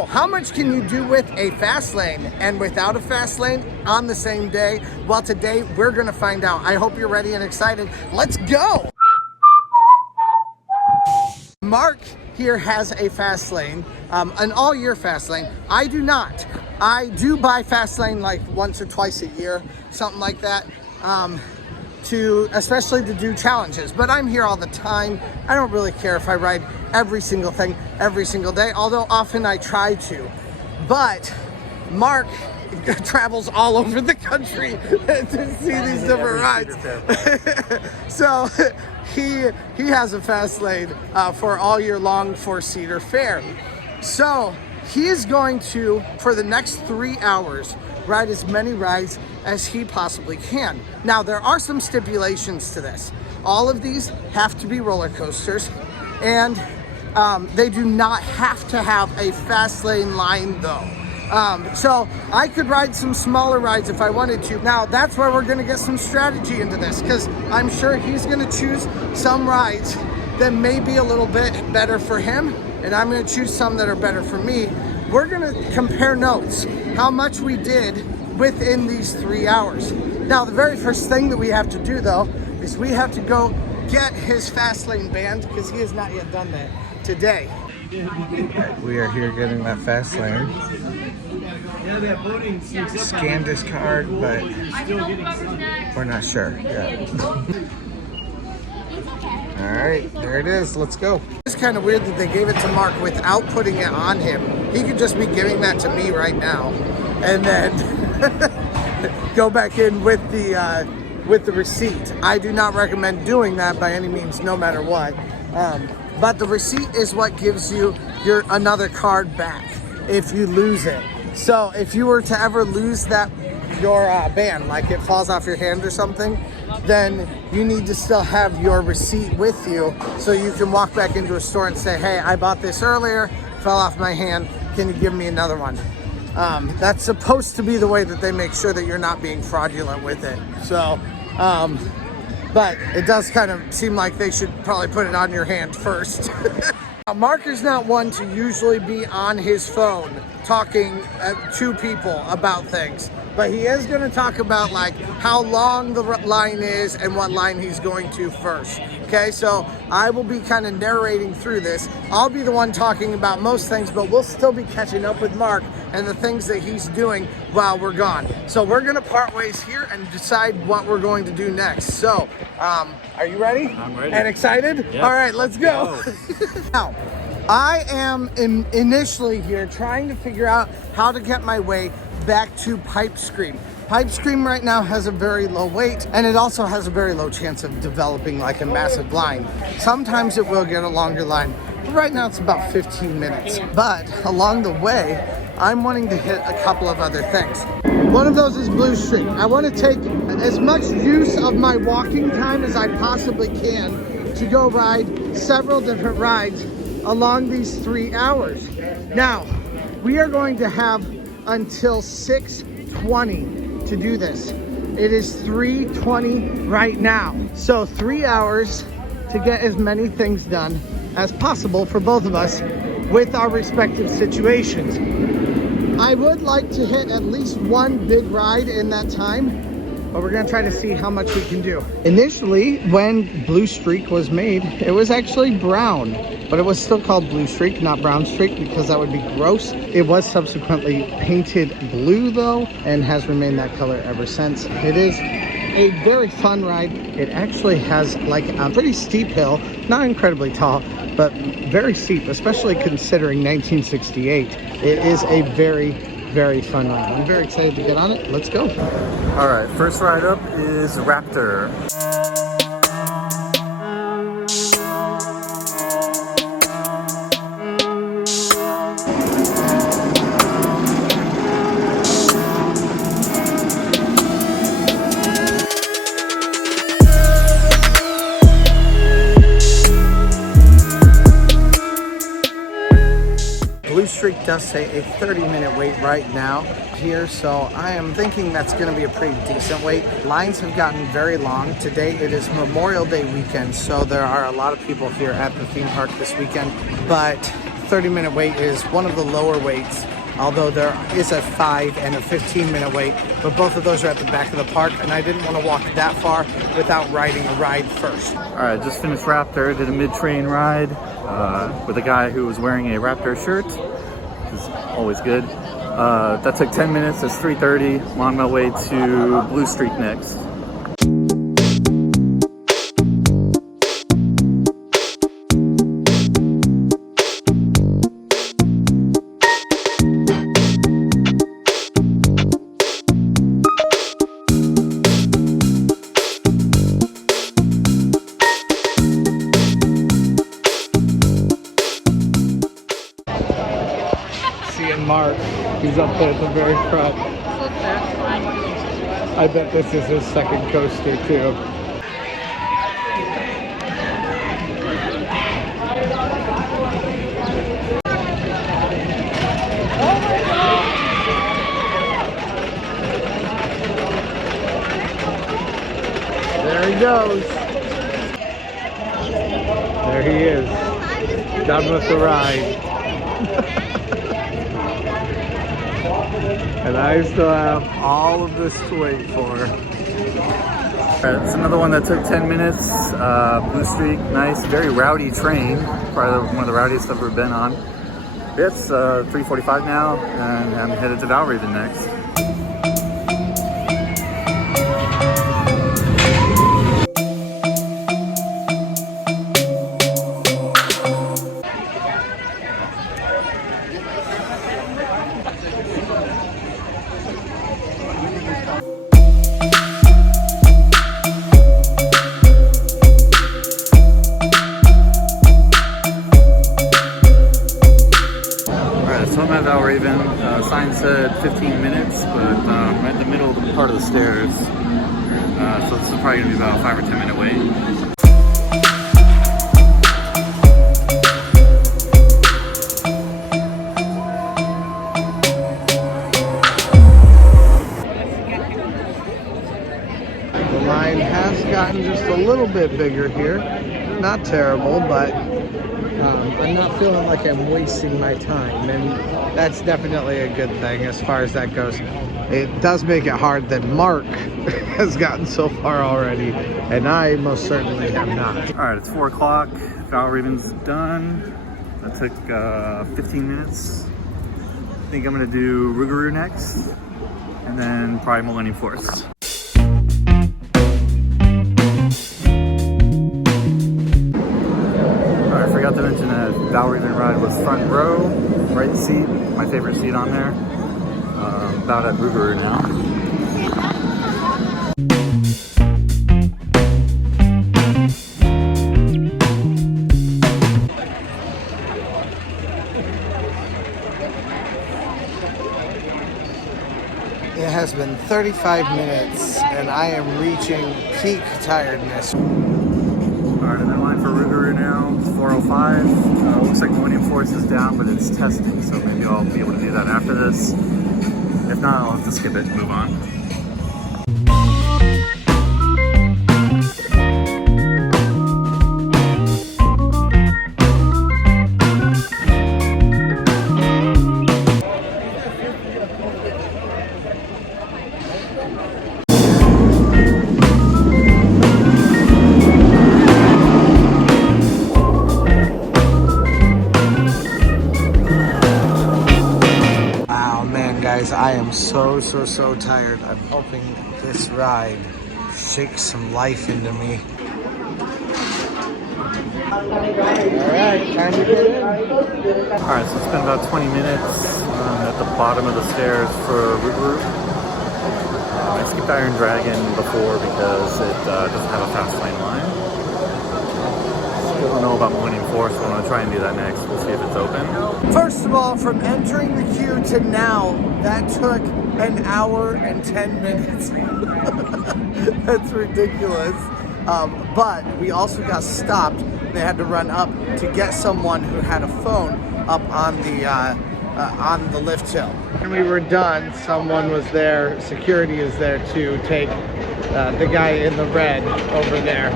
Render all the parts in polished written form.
So how much can you do with a fast lane and without a fast lane on the same day? Well, today we're gonna find out. I hope you're ready and excited. Let's go. Mark here has a fast lane, an all-year fast lane. I do not. I do buy fast lane like once or twice a year, something like that, especially to do challenges. But I'm here all the time. I don't really care if I ride every single thing every single day, although often I try to. But Mark travels all over the country to see these different rides. So he has a fast lane for all year long for Cedar Fair. So he is going to, for the next 3 hours, ride as many rides as he possibly can. Now, there are some stipulations to this. All of these have to be roller coasters, and they do not have to have a fast lane line though. So I could ride some smaller rides if I wanted to. Now that's where we're gonna get some strategy into this, because I'm sure he's gonna choose some rides that may be a little bit better for him, and I'm gonna choose some that are better for me. We're gonna compare notes, how much we did within these 3 hours. Now, the very first thing that we have to do though, is we have to go get his fast lane band, because he has not yet done that today. We are here getting that fast lane. Scanned his card, but we're not sure yet. All right, there it is. Let's go. It's kind of weird that they gave it to Mark without putting it on him. He could just be giving that to me right now, and then go back in with the receipt. I do not recommend doing that by any means, no matter what. But the receipt is what gives you another card back if you lose it. So if you were to ever lose your band, like it falls off your hand or something, then you need to still have your receipt with you so you can walk back into a store and say, hey, I bought this earlier, fell off my hand, can you give me another one? That's supposed to be the way that they make sure that you're not being fraudulent with it. So, but it does kind of seem like they should probably put it on your hand first. Mark is not one to usually be on his phone talking to people about things, but he is going to talk about like how long the line is and what line he's going to first. Okay, so I will be kind of narrating through this. I'll be the one talking about most things, but we'll still be catching up with Mark and the things that he's doing while we're gone. So we're going to part ways here and decide what we're going to do next. So, are you ready? I'm ready. And excited? Yep. All right, let's go. Now, I am initially here trying to figure out how to get my way back to Pipe Scream. Pipe Scream right now has a very low weight, and it also has a very low chance of developing like a massive line. Sometimes it will get a longer line, but right now it's about 15 minutes. But along the way, I'm wanting to hit a couple of other things. One of those is Blue Streak. I want to take as much use of my walking time as I possibly can to go ride several different rides along these 3 hours. Now, we are going to have until 6:20 to do this. It is 3:20 right now. So 3 hours to get as many things done as possible for both of us with our respective situations. I would like to hit at least one big ride in that time, but we're gonna try to see how much we can do. Initially, when Blue Streak was made, it was actually brown, but it was still called Blue Streak, not Brown Streak, because that would be gross. It was subsequently painted blue though, and has remained that color ever since. It is a very fun ride. It actually has like a pretty steep hill, not incredibly tall, but very steep, especially considering 1968. It is a very, very fun ride. I'm very excited to get on it. Let's go. All right, first ride up is Raptor. Blue Streak does say a 30-minute wait right now here, so I am thinking that's going to be a pretty decent wait. Lines have gotten very long. Today it is Memorial Day weekend, so there are a lot of people here at the theme park this weekend, but 30-minute wait is one of the lower waits, although there is a 5 and a 15-minute wait, but both of those are at the back of the park, and I didn't want to walk that far without riding a ride first. All right, just finished Raptor, did a mid-train ride with a guy who was wearing a Raptor shirt, which is always good. That took 10 minutes, it's 3:30. I'm on my way to Blue Streak next. Seeing Mark, he's up there at the very front. I bet this is his second coaster too. There he goes. There he is. Done with the ride. And I still have all of this to wait for. Alright, it's another one that took 10 minutes. Blue Streak, nice, very rowdy train. Probably one of the rowdiest I've ever been on. It's 3:45 now, and I'm headed to Valraven next. So I'm at Valraven. Sign said 15 minutes, but I'm right in the middle of the part of the stairs. So this is probably gonna be about a 5 or 10 minute wait. The line has gotten just a little bit bigger here. Not terrible, but I'm not feeling like I'm wasting my time, and that's definitely a good thing as far as that goes. It does make it hard that Mark has gotten so far already, and I most certainly have not. All right, it's 4 o'clock. Valraven's done. That took 15 minutes. I think I'm gonna do Rougarou next, and then probably Millennium Force. I forgot to mention that Valraven ride was front row, right seat, my favorite seat on there. About at Rougarou now. It has been 35 minutes, and I am reaching peak tiredness. Alright, I'm in line for Rougarou now. It's 4:05. Looks like Millennium Force is down, but it's testing, so maybe I'll be able to do that after this. If not, I'll have to skip it and move on. Guys, I am so tired. I'm hoping this ride shakes some life into me. Alright, time to get in. Alright, so it's been about 20 minutes at the bottom of the stairs for Rougarou. I skipped Iron Dragon before because it doesn't have a fast lane line. Still don't know about Millennium Force, so I'm going to try and do that next. We'll see if it's open. First of all, from entering the queue to now, that took an hour and 10 minutes. That's ridiculous. But we also got stopped. They had to run up to get someone who had a phone up on the lift hill. When we were done, someone was there, security is there to take the guy in the red over there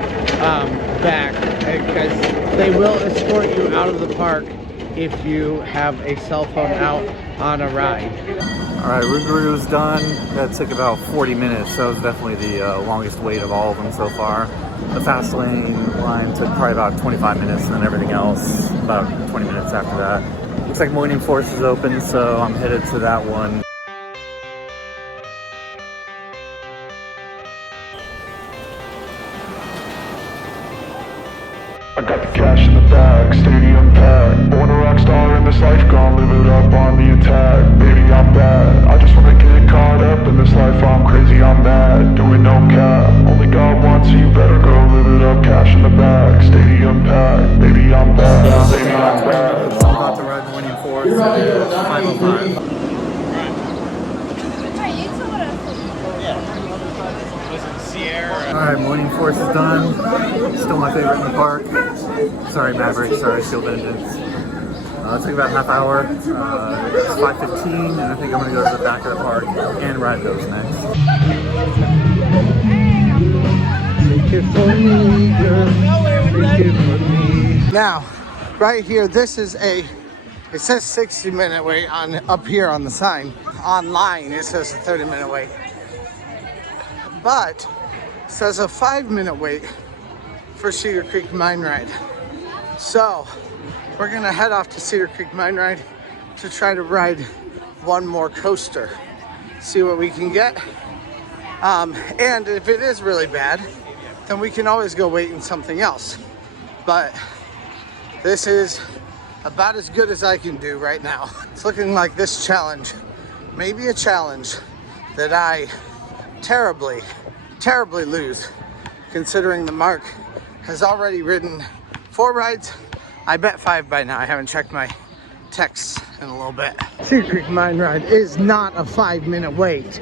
back, because they will escort you out of the park if you have a cell phone out on a ride. All right, Rougarou done. That took about 40 minutes. That was definitely the longest wait of all of them so far. The fast lane line took probably about 25 minutes, and then everything else about 20 minutes after that. Looks like Moining Forest is open, so I'm headed to that one. I got the cash in the bag, stadium packed. Born a rock star in this life, gonna live it up on the attack. Baby, I'm bad, I just wanna get caught up in this life. I'm crazy, I'm mad, doing no cap. Only God wants, so you better go live it up. Cash in the bag, stadium packed. Baby, I'm bad, baby, I'm bad. I'm about to ride Moining Forest at 5:05. Alright, Moining Forest is done. Still my favorite in the park. Sorry, Maverick. Sorry, Shield Engines. It took about half hour. It's 5:15, and I think I'm going to go to the back of the park and ride those next. Now, right here, this is it says 60-minute wait on up here on the sign. Online, it says a 30-minute wait. But it says a 5-minute wait for Cedar Creek Mine Ride. So we're gonna head off to Cedar Creek Mine Ride to try to ride one more coaster, see what we can get. And if it is really bad, then we can always go wait in something else. But this is about as good as I can do right now. It's looking like this challenge may be a challenge that I terribly lose, considering the Mark has already ridden 4 rides. I bet 5 by now. I haven't checked my texts in a little bit. Cedar Creek Mine Ride is not a 5-minute wait.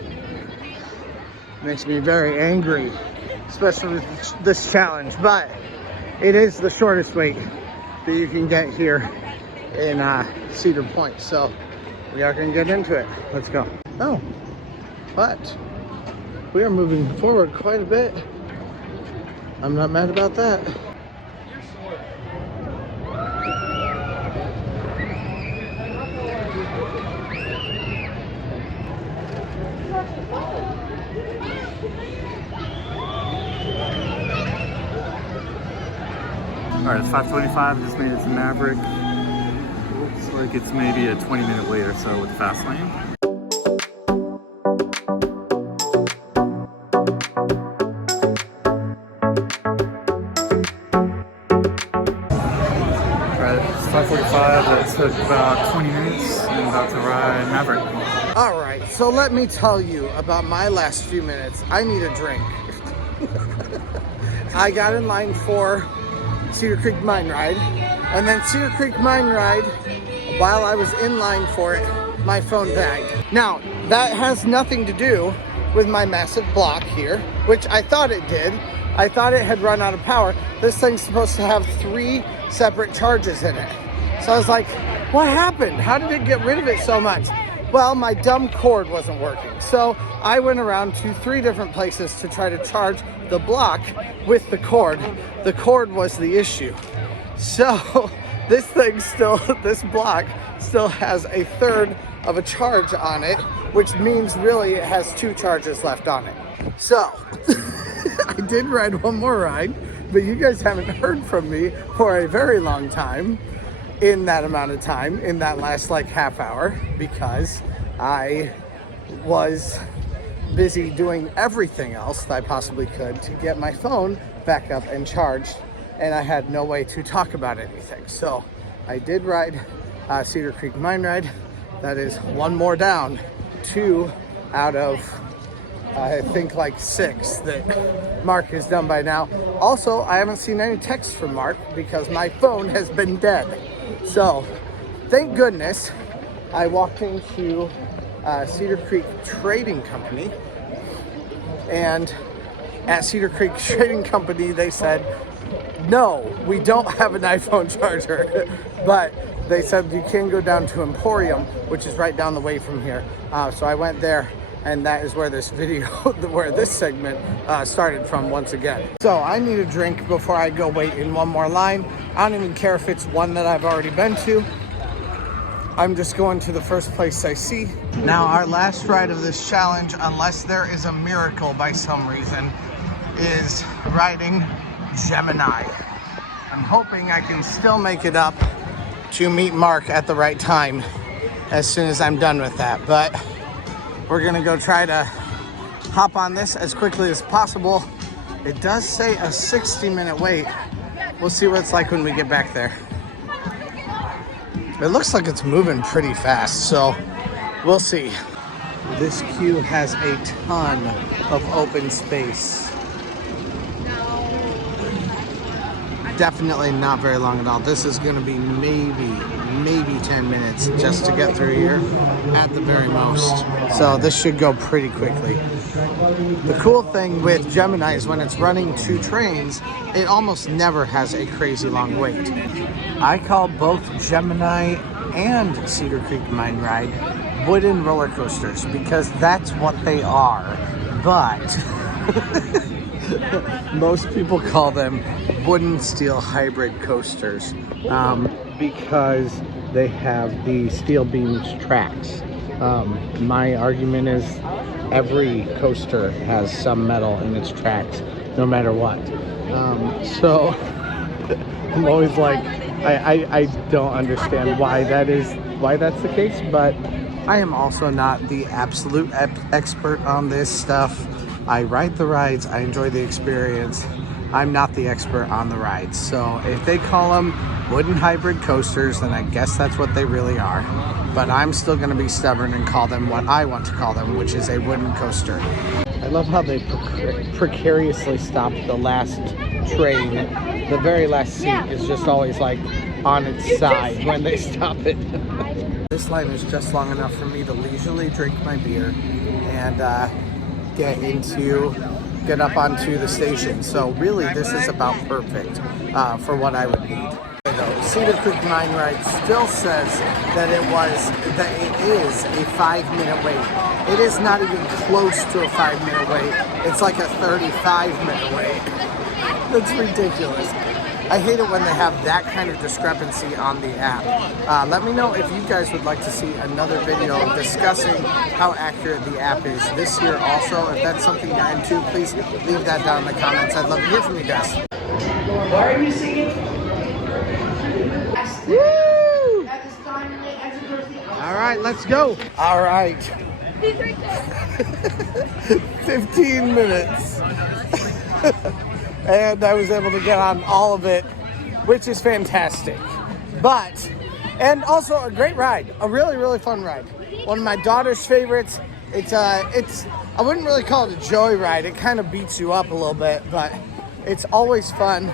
Makes me very angry, especially with this challenge, but it is the shortest wait that you can get here in Cedar Point. So we are going to get into it. Let's go. Oh, but we are moving forward quite a bit. I'm not mad about that. Alright, it's 5:25, just made it to Maverick. Looks like it's maybe a 20-minute wait or so with the fast lane. Alright, it's 5:45, that took about 20 minutes. I'm about to ride Maverick. Alright, so let me tell you about my last few minutes. I need a drink. I got in line for Cedar Creek Mine Ride, and then Cedar Creek Mine Ride, while I was in line for it, my phone bagged. Now, that has nothing to do with my massive block here, which I thought it did. I thought it had run out of power. This thing's supposed to have 3 separate charges in it. So I was like, what happened? How did it get rid of it so much? Well, my dumb cord wasn't working. So I went around to 3 different places to try to charge the block with the cord. The cord was the issue. So this block still has a third of a charge on it, which means really it has 2 charges left on it. So I did ride one more ride, but you guys haven't heard from me for a very long time in that amount of time, in that last like half hour, because I was busy doing everything else that I possibly could to get my phone back up and charged, and I had no way to talk about anything. So I did ride Cedar Creek Mine Ride. That is 1 more down, 2 out of I think like 6 that Mark has done by now. Also, I haven't seen any texts from Mark because my phone has been dead. So thank goodness I walked into Cedar Creek Trading Company, and at Cedar Creek Trading Company they said, no, we don't have an iPhone charger, but they said you can go down to Emporium, which is right down the way from here. So I went there, and that is where this video, where this segment started from once again. So I need a drink before I go wait in one more line. I don't even care if it's one that I've already been to. I'm just going to the first place I see. Now our last ride of this challenge, unless there is a miracle by some reason, is riding Gemini. I'm hoping I can still make it up to meet Mark at the right time as soon as I'm done with that. But we're gonna go try to hop on this as quickly as possible. It does say a 60-minute wait. We'll see what it's like when we get back there. It looks like it's moving pretty fast, so we'll see. This queue has a ton of open space. Definitely not very long at all. This is gonna be maybe 10 minutes just to get through here at the very most. So this should go pretty quickly. The cool thing with Gemini is when it's running 2 trains, it almost never has a crazy long wait. I call both Gemini and Cedar Creek Mine Ride wooden roller coasters because that's what they are. But most people call them wooden steel hybrid coasters because they have the steel beams tracks. My argument is every coaster has some metal in its tracks, no matter what. So I'm always like, I don't understand why that's the case, but I am also not the absolute expert on this stuff. I ride the rides, I enjoy the experience. I'm not the expert on the rides. So if they call them wooden hybrid coasters, then I guess that's what they really are. But I'm still gonna be stubborn and call them what I want to call them, which is a wooden coaster. I love how they precariously stop the last train. The very last seat is just always like on its side when they stop it. This line is just long enough for me to leisurely drink my beer and get up onto the station. So really this is about perfect for what I would need. Cedar Creek Mine Ride still says that it is a 5-minute wait. It is not even close to a 5-minute wait. It's like a 35-minute wait. That's ridiculous. I hate it when they have that kind of discrepancy on the app. Let me know if you guys would like to see another video discussing how accurate the app is this year also. If that's something you're into, please leave that down in the comments. I'd love to hear from you guys. Why are you singing? Woo! All right, let's go. All right. 15 minutes. And I was able to get on all of it, which is fantastic. And also a great ride, a really, really fun ride. One of my daughter's favorites. It's I wouldn't really call it a joy ride. It kind of beats you up a little bit, but it's always fun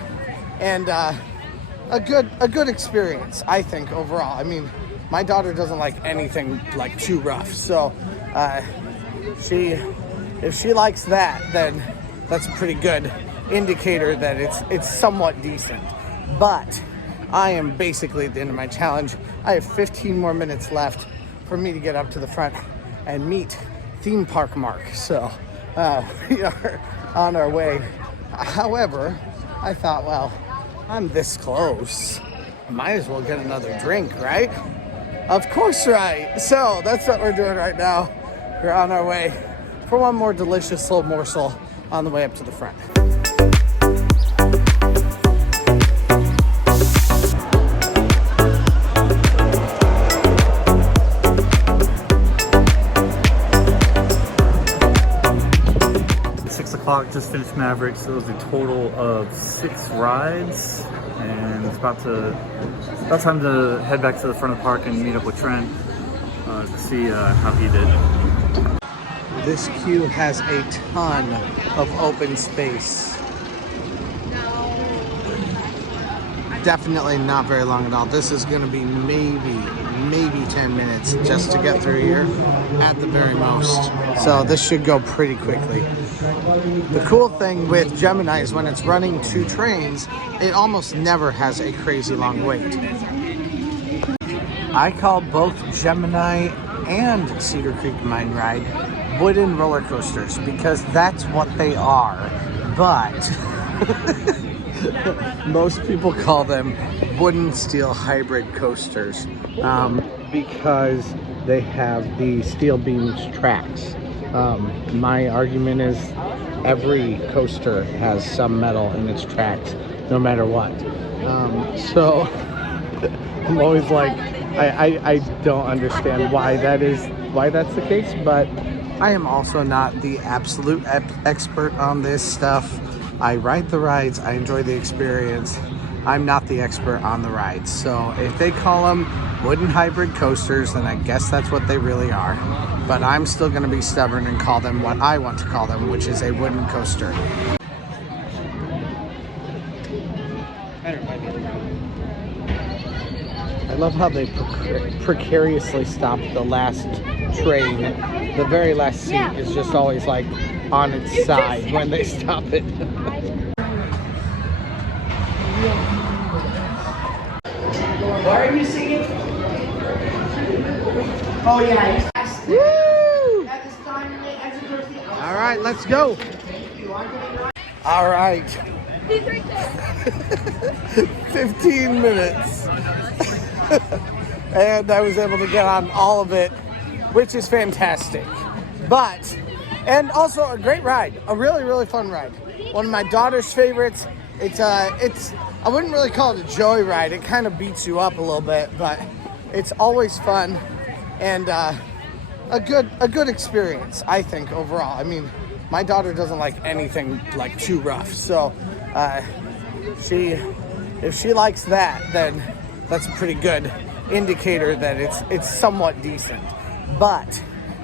and a good experience, I think, overall. I mean, my daughter doesn't like anything like too rough, so if she likes that, then that's a pretty good indicator that it's somewhat decent. But I am basically at the end of my challenge. I have 15 more minutes left for me to get up to the front and meet Theme Park Mark. So we are on our way. However, I thought, well, I'm this close, I might as well get another drink, right? Of course, right. So that's what we're doing right now. We're on our way for one more delicious little morsel on the way up to the front. 6 o'clock, just finished Mavericks. It was a total of 6 rides, and it's about time to head back to the front of the park and meet up with Trent to see how he did. This queue has a ton of open space. Definitely not very long at all. This is gonna be maybe 10 minutes just to get through here at the very most. So this should go pretty quickly. The cool thing with Gemini is when it's running 2 trains, it almost never has a crazy long wait. I call both Gemini and Cedar Creek Mine Ride wooden roller coasters because that's what they are. But most people call them wooden steel hybrid coasters because they have the steel beams tracks. My argument is every coaster has some metal in its tracks, no matter what. So I'm always like, I don't understand why that's the case, but I am also not the absolute expert on this stuff. I ride the rides, I enjoy the experience. I'm not the expert on the rides. So if they call them wooden hybrid coasters, then I guess that's what they really are. But I'm still gonna be stubborn and call them what I want to call them, which is a wooden coaster. I love how they precariously stop the last train. The very last seat is just always like on its side when they stop it. Why are you singing? Oh yeah. Woo! All right, let's go. All right. 15 minutes. And I was able to get on all of it, which is fantastic. But, and also a great ride, a really, really fun ride. One of my daughter's favorites. It's I wouldn't really call it a joy ride. It kind of beats you up a little bit, but it's always fun and a good experience, I think, overall. I mean, my daughter doesn't like anything like too rough, so if she likes that, then that's a pretty good indicator that it's somewhat decent. But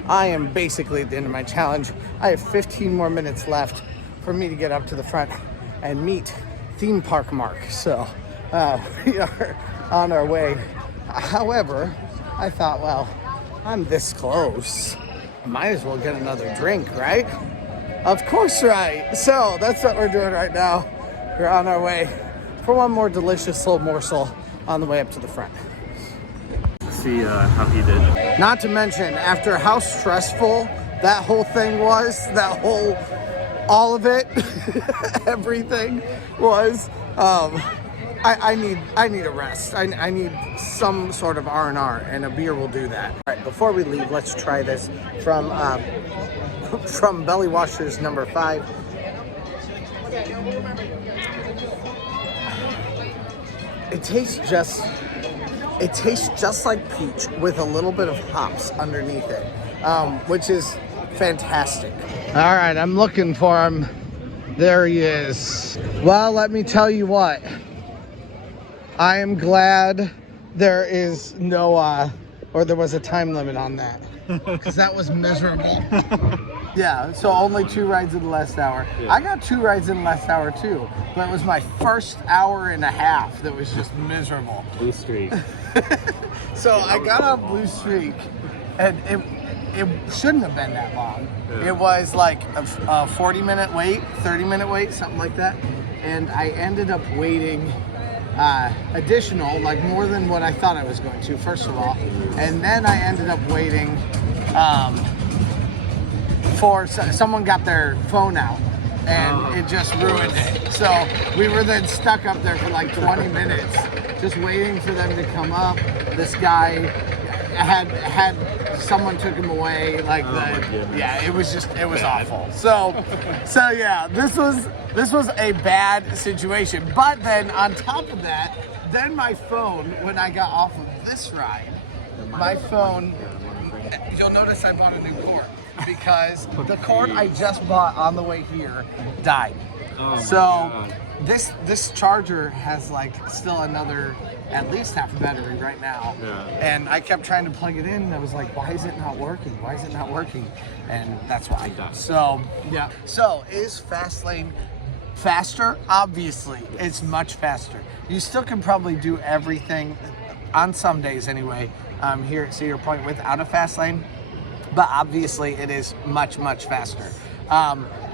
I am basically at the end of my challenge. I have 15 more minutes left for me to get up to the front and meet theme park Mark. So we are on our way. However, I thought, well, I'm this close, I might as well get another drink, right? Of course, right. So that's what we're doing right now. We're on our way for one more delicious little morsel on the way up to the front. See how he did. Not to mention, after how stressful that whole thing was, all of it, everything was, I need a rest. I need some sort of R&R, and a beer will do that. All right, before we leave, let's try this from Belly Washers number 5. It tastes just like peach with a little bit of hops underneath it, which is fantastic. All right, I'm looking for him. There he is. Well, let me tell you what. I am glad there is no, or there was a time limit on that, because that was miserable. Yeah, so only 2 rides in the last hour. Yeah. I got 2 rides in the last hour too, but it was my first hour and a half that was just miserable. Blue Streak. So I got on Blue Streak, and it shouldn't have been that long. Yeah. It was like a 40-minute wait, 30-minute wait, something like that. And I ended up waiting additional, like more than what I thought I was going to, first of all. And then I ended up waiting for someone got their phone out, and it just ruined it. So we were then stuck up there for like 20 minutes just waiting for them to come up. This guy had someone took him away, like it was awful. So yeah, this was a bad situation. But then on top of that, then my phone, when I got off of this ride, my phone, you'll notice I bought a new cord, because the cord I just bought on the way here died. So this charger has like still another at least half a battery right now. And I kept trying to plug it in, and I was like, why is it not working? Why is it not working? And that's why. So yeah. So is Fastlane faster? Obviously, it's much faster. You still can probably do everything on some days anyway, here at Cedar Point without a Fastlane, but obviously it is much, much faster.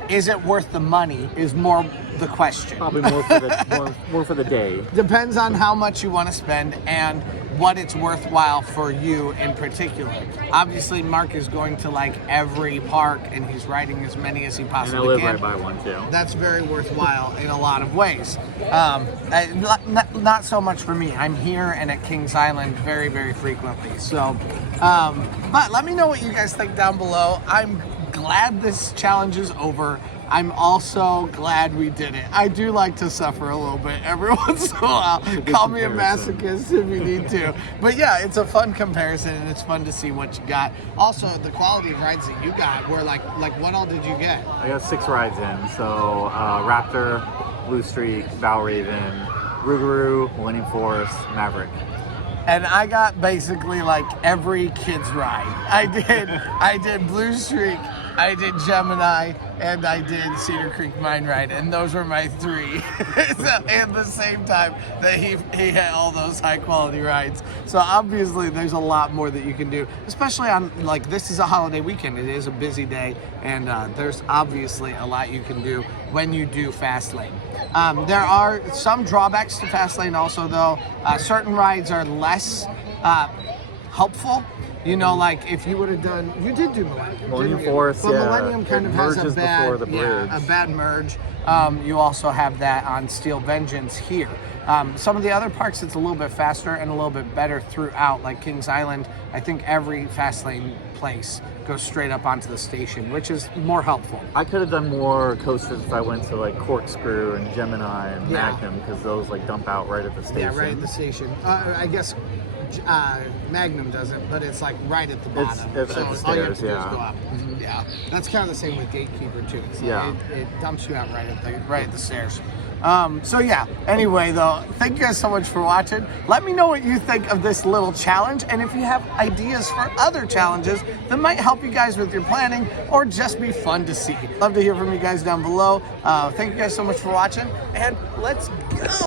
Is it worth the money is more the question. Probably more for the day. Depends on how much you want to spend and what it's worthwhile for you in particular. Obviously, Mark is going to like every park, and he's riding as many as he And I possibly live can. right by one too. That's very worthwhile in a lot of ways. Not so much for me. I'm here and at Kings Island very, very frequently. So, but let me know what you guys think down below. I'm glad this challenge is over. I'm also glad we did it. I do like to suffer a little bit every once in a while. Call me a masochist if you need to. But yeah, it's a fun comparison, and it's fun to see what you got. Also, the quality of rides that you got were like what all did you get? I got 6 rides in. So Raptor, Blue Streak, Valraven, Rougarou, Millennium Forest, Maverick. And I got basically like every kid's ride. I did Blue Streak, I did Gemini, and I did Cedar Creek Mine Ride, and those were my 3. So, at the same time that he had all those high quality rides. So obviously there's a lot more that you can do, especially on like this is a holiday weekend. It is a busy day, and there's obviously a lot you can do when you do Fastlane. There are some drawbacks to Fastlane also though. Certain rides are less helpful. You know, like if you would have done, you did do Millennium. Millennium Forest, but yeah. Millennium kind of has a bad, a bad merge. You also have that on Steel Vengeance here. Some of the other parks, it's a little bit faster and a little bit better throughout, like Kings Island. I think every Fastlane place goes straight up onto the station, which is more helpful. I could have done more coasters if I went to like Corkscrew and Gemini and Magnum, because those like dump out right at the station. Yeah, right at the station. I guess Magnum doesn't, but it's like right at the bottom. It's so at the stairs, all you have to do is yeah. go up. Yeah, that's kind of the same with Gatekeeper too. It's Yeah. it dumps you out right at the stairs. So yeah, anyway though, thank you guys so much for watching. Let me know what you think of this little challenge, and if you have ideas for other challenges that might help you guys with your planning or just be fun to see. Love to hear from you guys down below. Thank you guys so much for watching, and let's go.